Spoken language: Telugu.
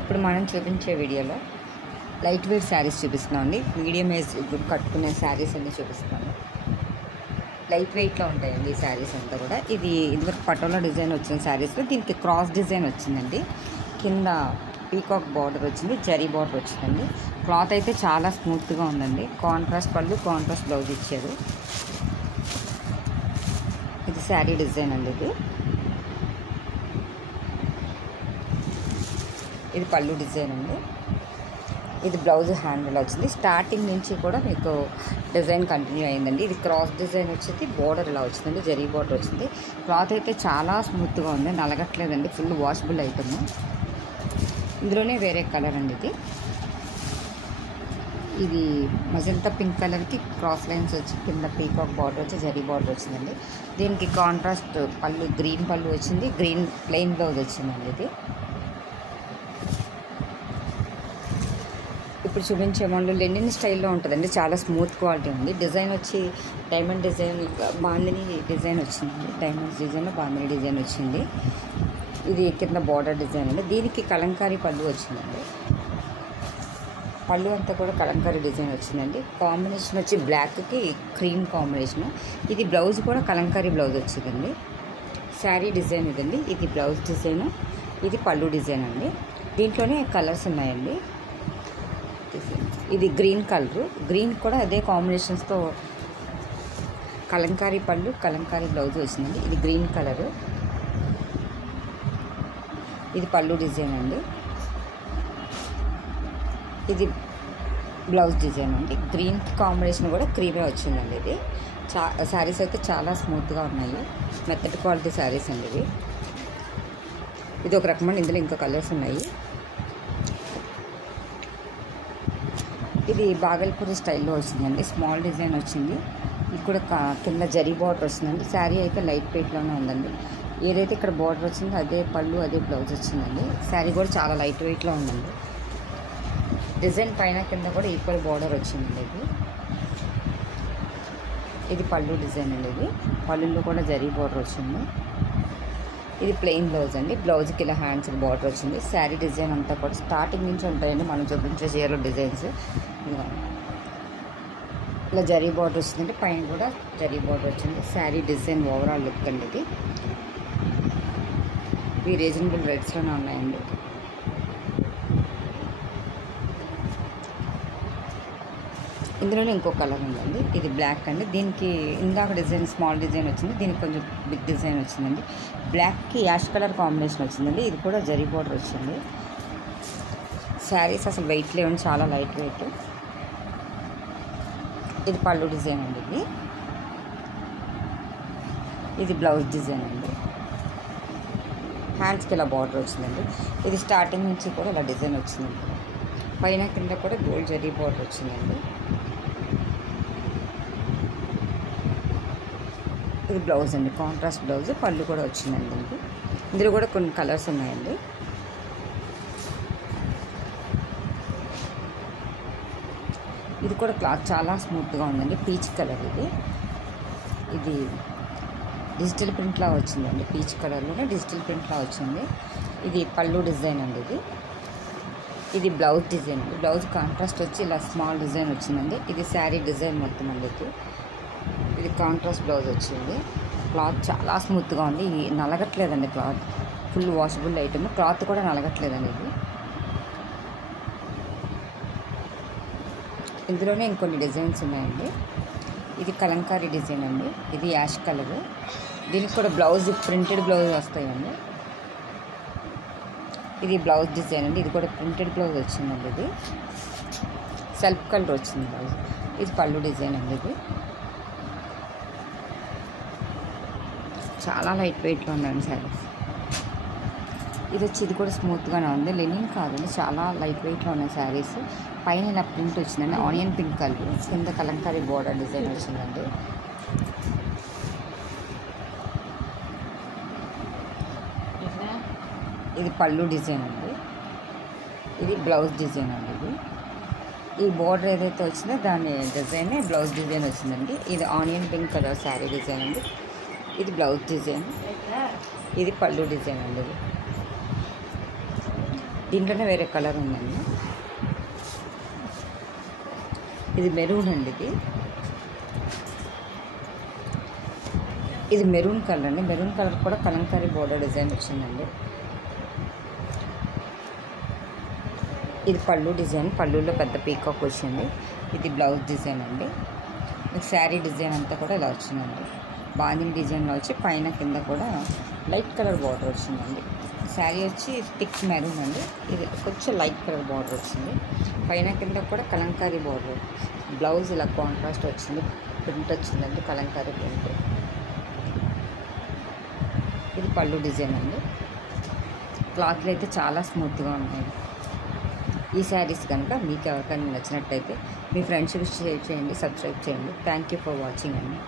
ఇప్పుడు మనం చూపించే వీడియోలో లైట్ వెయిట్ శారీస్ చూపిస్తున్నాం అండి. మీడియం ఏజ్ గ్రూప్ కట్టుకునే శారీస్ అన్నీ చూపిస్తున్నాను. లైట్ వెయిట్లో ఉంటాయండి ఈ శారీస్ అంతా కూడా. ఇదివరకు పటోలా డిజైన్ వచ్చిన శారీస్లో దీనికి క్రాస్ డిజైన్ వచ్చిందండి. కింద పీకాక్ బార్డర్ వచ్చింది, జరీ బార్డర్ వచ్చిందండి. క్లాత్ అయితే చాలా స్మూత్గా ఉందండి. కాంట్రాస్ట్ పళ్ళు, కాంట్రాస్ట్ బ్లౌజ్ ఇచ్చారు. ఇది శారీ డిజైన్ అండి. ఇది పళ్ళు డిజైన్ అండి. ఇది బ్లౌజ్ హ్యాండిల్ వచ్చింది. స్టార్టింగ్ నుంచి కూడా మీకు డిజైన్ కంటిన్యూ అయిందండి. ఇది క్రాస్ డిజైన్ వచ్చింది, బోర్డర్ ఇలా వచ్చిందండి, జరీ బోర్డర్ వచ్చింది. క్లాత్ అయితే చాలా స్మూత్గా ఉంది, నలగట్లేదండి. Full washable item. ఇందులోనే వేరే కలర్ అండి. ఇది మజంతా పింక్ కలర్కి క్రాస్ లైన్స్ వచ్చి కింద పీకాక్ బార్డర్ వచ్చి జరీ బార్డర్ వచ్చిందండి. దీనికి కాంట్రాస్ట్ పళ్ళు, గ్రీన్ పళ్ళు వచ్చింది, గ్రీన్ ప్లెయిన్ బ్లౌజ్ వచ్చిందండి. ఇది ఇప్పుడు చూపించే మోడల్ లెనిన్ స్టైల్లో ఉంటుందండి. చాలా స్మూత్ క్వాలిటీ ఉంది. డిజైన్ వచ్చి డైమండ్ డిజైన్, బాందిని డిజైన్ వచ్చిందండి. డైమండ్స్ డిజైన్లో బాందిని డిజైన్ వచ్చింది. ఇది కింద బార్డర్ డిజైన్ అండి. దీనికి కలంకారీ పళ్ళు వచ్చిందండి. పళ్ళు అంతా కూడా కలంకారీ డిజైన్ వచ్చిందండి. కాంబినేషన్ వచ్చి బ్లాక్కి క్రీమ్ కాంబినేషన్. ఇది బ్లౌజ్ కూడా కలంకారీ బ్లౌజ్ వచ్చిందండి. శారీ డిజైన్ ఇదండి. ఇది బ్లౌజ్ డిజైన్, ఇది పళ్ళు డిజైన్ అండి. దీంట్లోనే కలర్స్ ఉన్నాయండి. ఇది గ్రీన్ కలరు, గ్రీన్ కూడా అదే కాంబినేషన్స్తో కలంకారీ పళ్ళు, కలంకారీ బ్లౌజ్ వచ్చిందండి. ఇది గ్రీన్ కలరు, ఇది పళ్ళు డిజైన్ అండి. ఇది బ్లౌజ్ డిజైన్ అండి. గ్రీన్ కాంబినేషన్ కూడా క్రీమే వచ్చిందండి. ఇది శారీస్ అయితే చాలా స్మూత్గా ఉన్నాయి. మెత్తటి క్వాలిటీ శారీస్ అండి. ఇది ఒక రకమైన, ఇందులో ఇంకా కలర్స్ ఉన్నాయి. ఇది బాగల్పూరి స్టైల్లో వచ్చిందండి. స్మాల్ డిజైన్ వచ్చింది. ఇది కూడా కింద జరీ బార్డర్ వస్తుందండి. శారీ అయితే లైట్ వెయిట్లోనే ఉందండి. ఏదైతే ఇక్కడ బార్డర్ వచ్చిందో అదే పళ్ళు, అదే బ్లౌజ్ వచ్చిందండి. శారీ కూడా చాలా లైట్ వెయిట్లో ఉందండి. డిజైన్ పైన కింద కూడా ఈక్వల్ బార్డర్ వచ్చిందండి. ఇది పళ్ళు డిజైన్ అండి. ఇది పళ్ళులో కూడా జరీ బార్డర్ వచ్చింది. ఇది ప్లెయిన్ బ్లౌజ్ అండి. బ్లౌజ్కి ఇలా హ్యాండ్స్ బార్డర్ వచ్చింది. శారీ డిజైన్ అంతా కూడా స్టార్టింగ్ నుంచి ఉంటాయండి మనం చూపించే చీరలో డిజైన్స్. ఇలా జరీ బార్డర్ వచ్చిందండి. పైన కూడా జరీ బార్డర్ వచ్చింది. శారీ డిజైన్ ఓవరాల్ లుక్ అండి. ఇవి రీజనబుల్ రేట్స్లోనే ఉన్నాయండి. ఇందులోనే ఇంకో కలర్ ఉందండి. ఇది బ్లాక్ అండి. దీనికి ఇందాక డిజైన్ స్మాల్ డిజైన్ వచ్చింది, దీనికి కొంచెం బిగ్ డిజైన్ వచ్చిందండి. బ్లాక్కి యాష్ కలర్ కాంబినేషన్ వచ్చిందండి. ఇది కూడా జరీ బార్డర్ వచ్చింది. శారీస్ అసలు వెయిట్ లేవండి, చాలా లైట్ వెయిట్. ఇది పళ్ళు డిజైన్ అండి. ఇది బ్లౌజ్ డిజైన్ అండి. హ్యాండ్స్కి ఇలా బార్డర్ వచ్చిందండి. ఇది స్టార్టింగ్ నుంచి కూడా ఇలా డిజైన్ వచ్చిందండి. పైన కింద కూడా గోల్డ్ జరీ బార్డర్ వచ్చిందండి. ఇది బ్లౌజ్ అండి, కాంట్రాస్ట్ బ్లౌజ్. పళ్ళు కూడా వచ్చిందండి. ఇందులో కూడా కొన్ని కలర్స్ ఉన్నాయండి. ఇది కూడా క్లాత్ చాలా స్మూత్గా ఉందండి. పీచ్ కలర్ ఇది డిజిటల్ ప్రింట్లా వచ్చిందండి. పీచ్ కలర్లోనే డిజిటల్ ప్రింట్లా వచ్చింది. ఇది పళ్ళు డిజైన్ అండి. ఇది బ్లౌజ్ డిజైన్ అండి. బ్లౌజ్ కాంట్రాస్ట్ వచ్చి ఇలా స్మాల్ డిజైన్ వచ్చిందండి. ఇది శారీ డిజైన్ మొత్తం అండి. ఇది కాంట్రాస్ట్ బ్లౌజ్ వచ్చింది. క్లాత్ చాలా స్మూత్గా ఉంది. నలగట్లేదండి. Cloth full washable item. Cloth కూడా నలగట్లేదండి. ఇందులోనే ఇంకొన్ని డిజైన్స్ ఉన్నాయండి. ఇది కలంకారీ డిజైన్ అండి. ఇది యాష్ కలర్. దీనికి కూడా బ్లౌజ్ ప్రింటెడ్ బ్లౌజ్ వస్తాయండి. ఇది బ్లౌజ్ డిజైన్ అండి. ఇది కూడా ప్రింటెడ్ బ్లౌజ్ వచ్చిందండి. ఇది సెల్ఫ్ కలర్ వచ్చింది బ్లౌజ్. ఇది పళ్ళు డిజైన్ అండి. ఇది చాలా లైట్ వెయిట్లో ఉందండి శారీస్. ఇది కూడా స్మూత్గానే ఉంది. లెనిన్ కాదండి, చాలా లైట్ వెయిట్లో ఉన్నాయి శారీస్. పైన ఇలా ప్రింట్ వచ్చిందండి. ఆనియన్ పింక్ కలర్, కింద కలంకారీ బోర్డర్ డిజైన్ వచ్చిందండి. ఇది పళ్ళు డిజైన్ అండి. ఇది బ్లౌజ్ డిజైన్ అండి. ఈ బోర్డర్ ఏదైతే వచ్చిందో దాని డిజైన్ బ్లౌజ్ డిజైన్ వచ్చిందండి. ఇది onion pink colour sari design అండి. ఇది బ్లౌజ్ డిజైన్, ఇది పళ్ళు డిజైన్ అండి. దీంట్లోనే వేరే కలర్ ఉందండి. ఇది మెరూన్ అండి. ఇది మెరూన్ కలర్ అండి. మెరూన్ కలర్ కూడా కలంకారీ బోర్డర్ డిజైన్ వచ్చిందండి. ఇది పళ్ళు డిజైన్, పళ్ళులో పెద్ద పీకాక్ వచ్చింది. ఇది బ్లౌజ్ డిజైన్ అండి. శారీ డిజైన్ అంతా కూడా ఇలా వచ్చిందండి. బాందిని డిజైన్లో వచ్చి పైన కింద కూడా లైట్ కలర్ బార్డర్ వచ్చిందండి. శారీ వచ్చి థిక్ మెరూన్ అండి. ఇది కొంచెం లైట్ కలర్ బార్డర్ వచ్చింది. పైన కింద కూడా కలంకారీ బార్డర్. బ్లౌజ్ ఇలా కాంట్రాస్ట్ వచ్చింది, ప్రింట్ వచ్చిందండి, కలంకారీ ప్రింట్. ఇది పళ్ళు డిజైన్ అండి. క్లాత్లు అయితే చాలా స్మూత్గా ఉన్నాయి. ఈ శారీస్ కనుక మీకు ఎవరికైనా నచ్చినట్టయితే మీ ఫ్రెండ్స్కి షేర్ చేయండి, సబ్స్క్రైబ్ చేయండి. థ్యాంక్ యూ ఫర్ వాచింగ్ అండి.